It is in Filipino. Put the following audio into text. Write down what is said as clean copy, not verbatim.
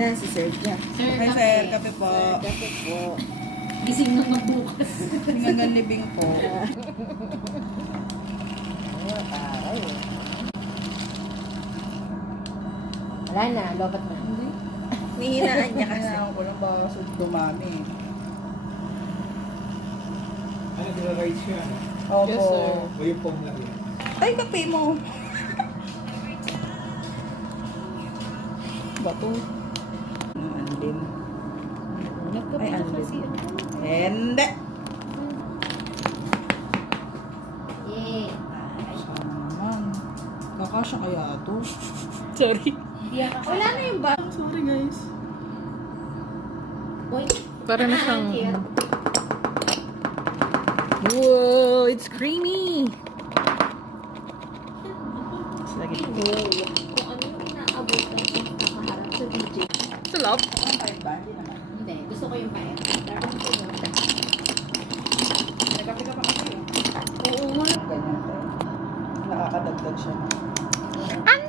na si Sir Jack. Sir, Hi, kape. sir. Kape po. Kape po. Gising na magbukas. Hanggang libing po. Aray. Wala na, lobat na. Hindi. Nihinaan niya kasi. Kailangan ko lang ba dumami. Ano, dila-rides siya? Opo. Yes, sir. O yung pong na rin? Ay, kape mo. Bato. Andim. Nagkape Ay, na ano kasi. Hindi. Yeah. Naman. Kakasya kaya ito. Sorry. Wala na yung ba? Sorry guys. Uy. Para na siyang... Here. Whoa, it's creamy. Lagi. Kung ano yung inaabot ng nakaharap sa DJ. Sarap. Ang kahit ba? Hindi naman. Hindi. Gusto ko yung paet. Tapos ko yun. Nagkape ka pa kasi. Oo nga. Ganyan to. Nakakadagdag siya. Ang